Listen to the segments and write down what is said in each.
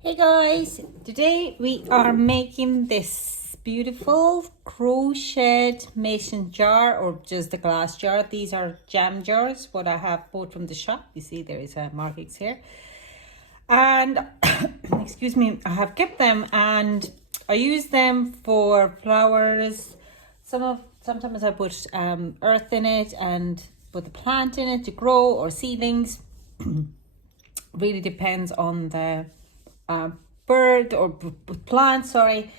Hey guys, today we are making this beautiful crocheted mason jar or just a glass jar. These are jam jars, what I have bought from the shop. You see there is a markings here. And excuse me, I have kept them and I use them for flowers. Sometimes I put earth in it and put the plant in it to grow or seedlings. Really depends on the bird or plant, sorry.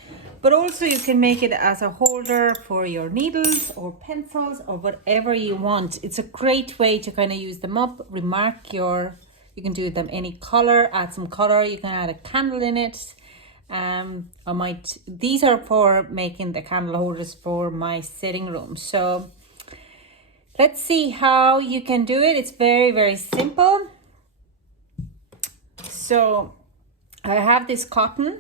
But also you can make it as a holder for your needles or pencils or whatever you want. It's a great way to kind of use them up, you can do them any color, add some color, you can add a candle in it. These are for making the candle holders for my sitting room. So let's see how you can do it. It's very, very simple. So I have this cotton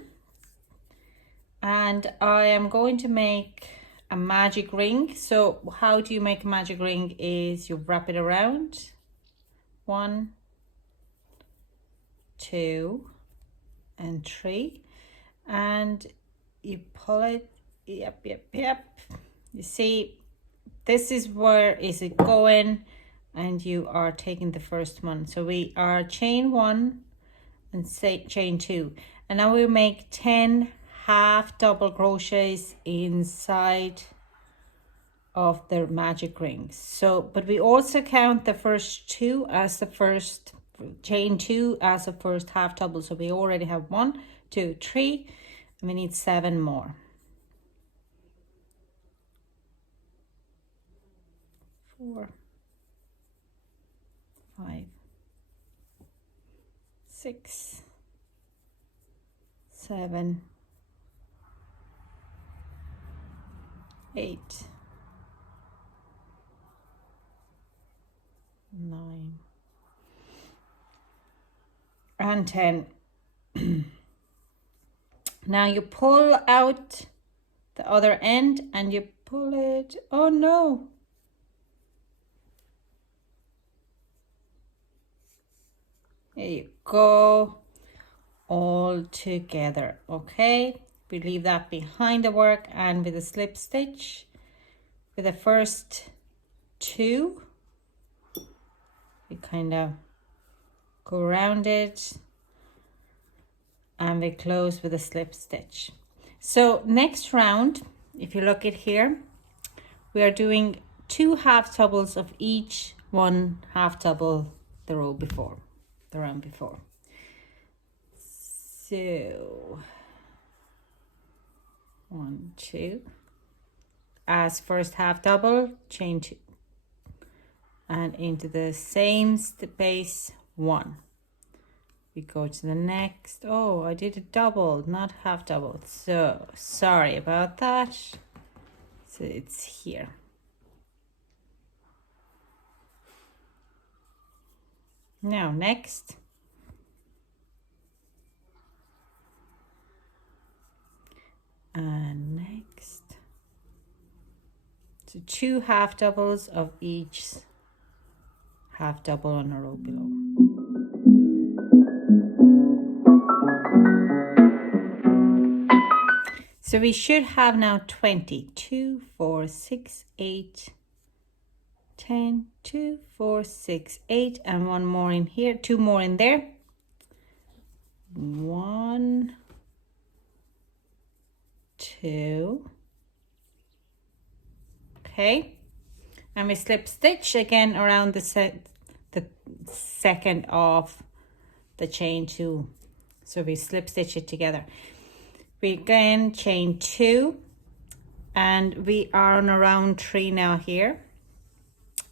and I am going to make a magic ring. So how do you make a magic ring is you wrap it around 1, 2 and 3 and you pull it. Yep. You see, this is where is it going and you are taking the first one. So we are chain 1 and say chain 2, and now we make 10 half double crochets inside of the magic rings. So but we also count the first 2 as the first chain 2 as the first half double. So we already have 1, 2, 3 and we need 7 more. 4, 5, 6, 7, 8, 9 and 10. Now you pull out the other end and you pull it. Oh no. There you go, all together. Okay, we leave that behind the work, and with a slip stitch with the first 2 we kind of go around it and we close with a slip stitch. So next round, if you look at here, we are doing 2 half doubles of each 1 half double the round before. So 1, 2 as first half double, chain 2 and into the same space 1. We go to the next. Oh, I did a double, not half double, so sorry about that. So it's here. Now next, and next, so 2 half doubles of each half double on a row below. So we should have now 20. 2, 4, 6, 8, 10, 2, 4, 6, 8, and 1 more in here, 2 more in there. 1, 2. Okay, and we slip stitch again around the second of the chain 2. So we slip stitch it together. We again chain 2 and we are on a round 3 now here.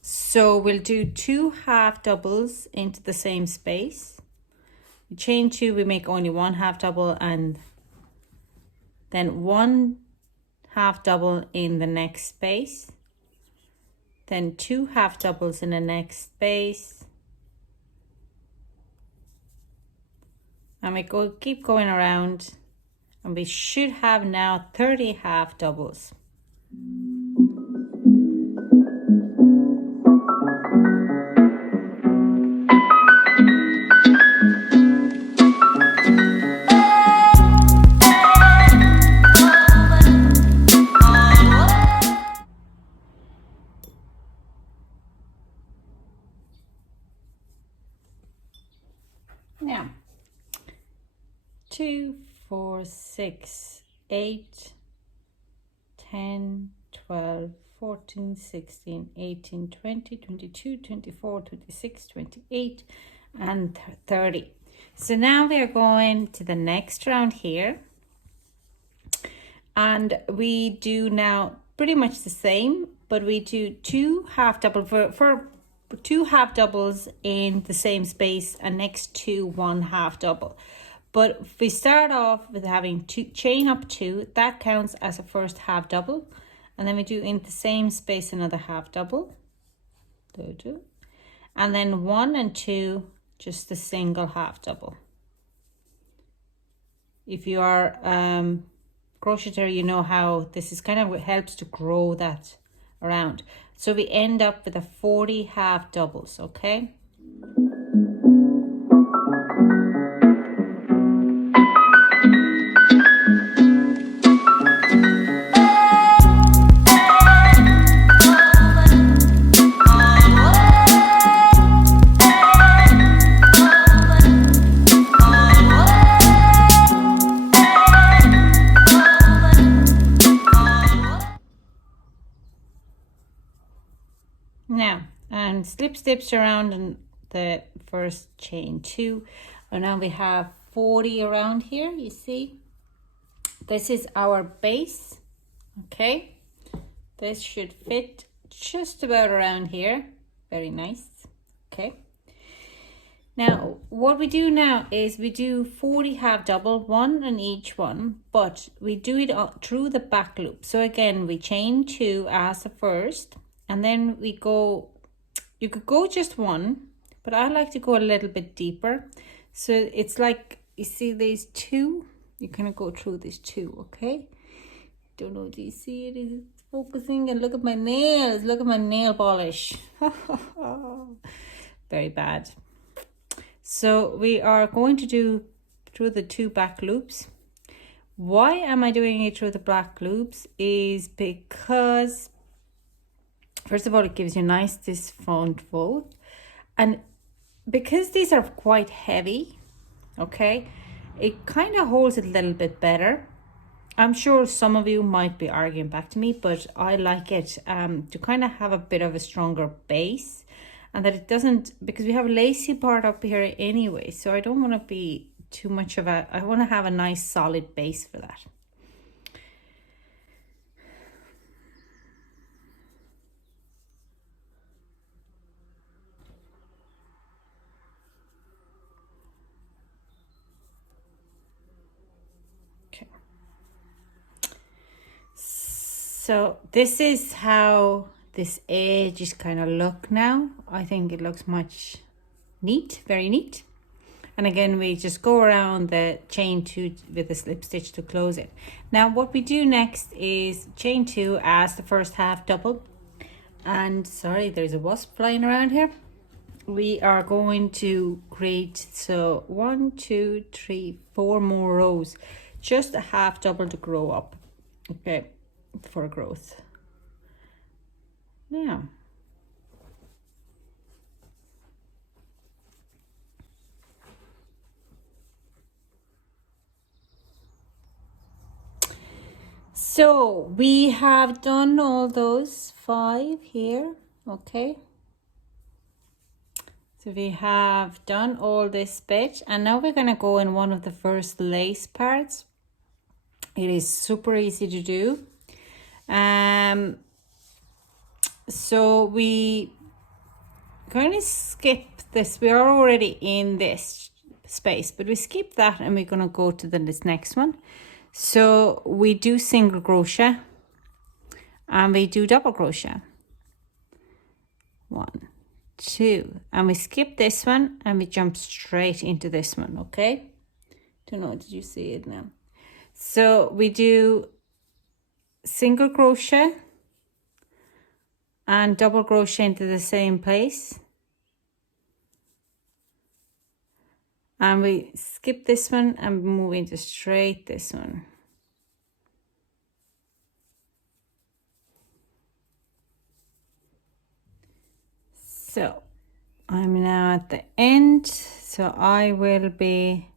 So we'll do 2 half doubles into the same space. We chain 2, we make only 1 half double and then 1 half double in the next space, then 2 half doubles in the next space, and we keep going around, and we should have now 30 half doubles. Now 2, 4, 6, 8, 10, 12, 14, 16, 18, 20, 22, 24, 26, 28, and 30. So now we are going to the next round here, and we do now pretty much the same, but we do 2 half double for 2 half doubles in the same space, and next to 1 half double. But if we start off with having 2 chain up 2, that counts as a first half double, and then we do in the same space another half double, and then 1 and 2 just a single half double. If you are crocheter, you know how this is kind of helps to grow that around. So we end up with a 40 half doubles, okay? Now, and slip stitch around in the first chain 2, and now we have 40 around here. You see, this is our base, okay? This should fit just about around here. Very nice, okay? Now, what we do now is we do 40 half double, 1 in each one, but we do it through the back loop. So again, we chain 2 as the first, and then we go, you could go just 1, but I like to go a little bit deeper. So it's like, you see these 2, you kind of go through these 2, okay? Don't know, do you see it? Is it focusing? And look at my nails, look at my nail polish. Very bad. So we are going to do through the 2 back loops. Why am I doing it through the back loops is because, first of all, it gives you this front fold, and because these are quite heavy, okay, it kind of holds it a little bit better. I'm sure some of you might be arguing back to me, but I like it to kind of have a bit of a stronger base, and that it doesn't, because we have a lacy part up here anyway, so I don't want to be too much of a, I want to have a nice solid base for that. So this is how this edge is kind of look now. I think it looks much neat, very neat. And again, we just go around the chain 2 with the slip stitch to close it. Now what we do next is chain 2 as the first half double. And sorry, there's a wasp flying around here. We are going to create, so 1, 2, 3, 4 more rows, just a half double to grow up, okay, for growth. Now, so we have done all those 5 here, okay? So we have done all this bit, and now we're going to go in one of the first lace parts. It is super easy to do. So we kind of skip this. We are already in this space, but we skip that and we're going to go to this next one. So we do single crochet and we do double crochet. 1, 2, and we skip this one and we jump straight into this one, okay? Don't know, did you see it now? So we do single crochet and double crochet into the same place, and we skip this one and move into straight this one. So I'm now at the end, so I will be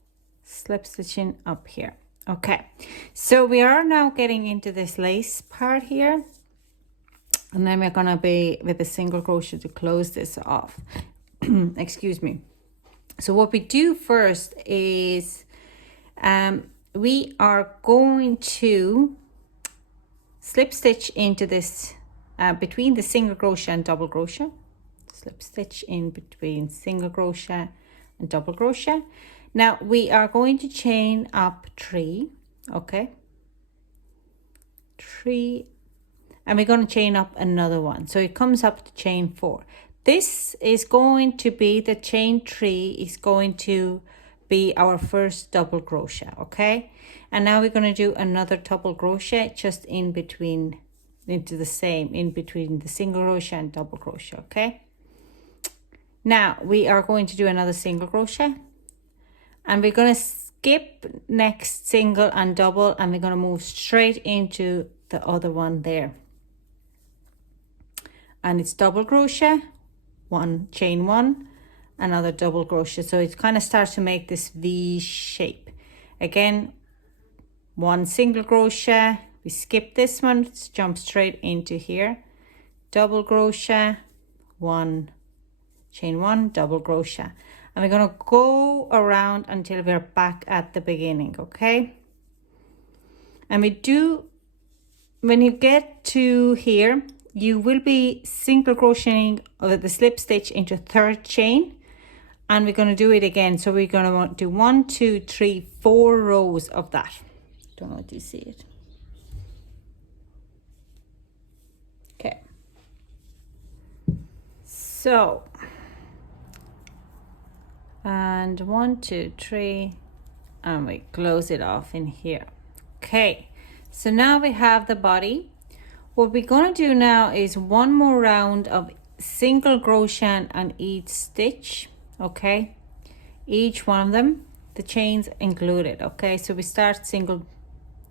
slip stitching up here. Okay, so we are now getting into this lace part here, and then we're gonna be with a single crochet to close this off. Excuse me. So what we do first is we are going to slip stitch into this between the single crochet and double crochet. Slip stitch in between single crochet and double crochet. Now we are going to chain up 3, okay, 3, and we're going to chain up another one, so it comes up to chain 4. This is going to be the chain 3 is going to be our first double crochet, okay, and now we're going to do another double crochet just in between, into the same in between the single crochet and double crochet, okay. Now we are going to do another single crochet, and we're going to skip next single and double, and we're going to move straight into the other one there, and it's double crochet, 1, chain 1, another double crochet, so it kind of starts to make this V shape. Again, 1 single crochet, we skip this one, let's jump straight into here, double crochet, 1, chain 1, double crochet, and we're going to go around until we're back at the beginning, okay. And we do, when you get to here, you will be single crocheting the slip stitch into 3rd chain, and we're going to do it again. So we're going to do 1, 2, 3, 4 rows of that. Don't know if you see it. Okay, so and 1, 2, 3, and we close it off in here. Okay, so now we have the body. What we're going to do now is 1 more round of single crochet on each stitch, okay, each one of them, the chains included, okay. So we start single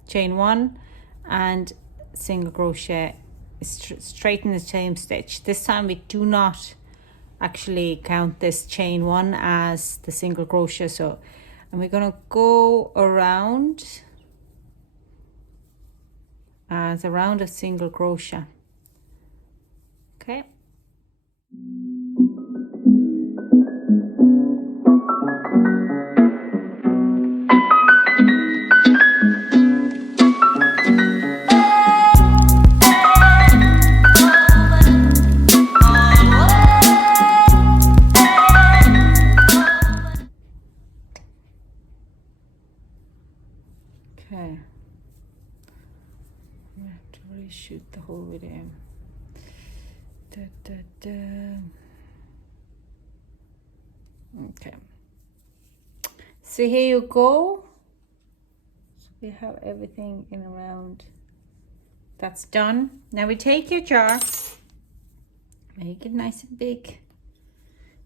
chain 1 and single crochet straight in the same stitch. This time we do not actually count this chain 1 as the single crochet, so, and we're going to go around as a round of single crochet, okay. Okay, I have to reshoot the whole video. Okay, so here you go. So we have everything in a round. That's done. Now we take your jar, make it nice and big.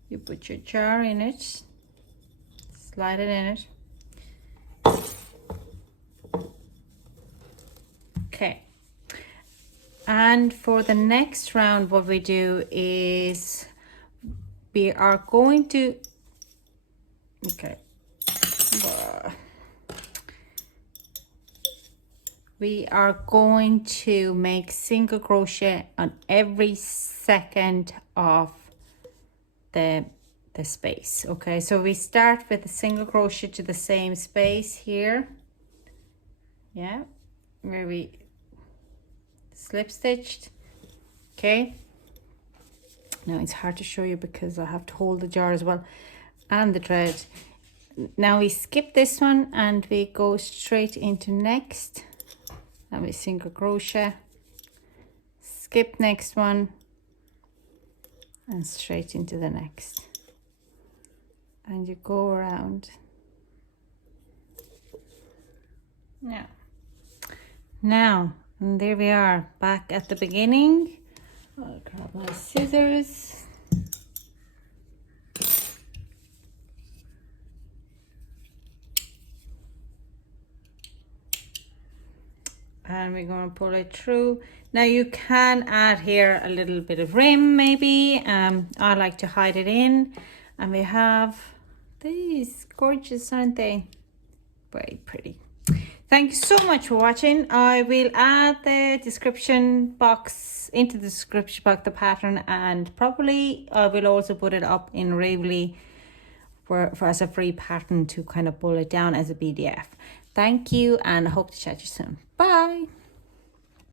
You put your jar in it, slide it in it. Okay, and for the next round what we do is we are going to, okay, we are going to make single crochet on every second of the space, okay. So we start with a single crochet to the same space here, yeah, where we slip stitched, okay. Now it's hard to show you because I have to hold the jar as well and the thread. Now we skip this one and we go straight into next, and we single crochet, skip next one, and straight into the next, and you go around. Now, and there we are back at the beginning. I'll grab my scissors. and we're going to pull it through. Now you can add here a little bit of rim maybe. I like to hide it in, and we have these gorgeous, aren't they? Very pretty. Thank you so much for watching. I will add the description box into the description box, the pattern, and probably I will also put it up in Ravelry for as a free pattern to kind of pull it down as a PDF. Thank you, and I hope to chat to you soon. Bye.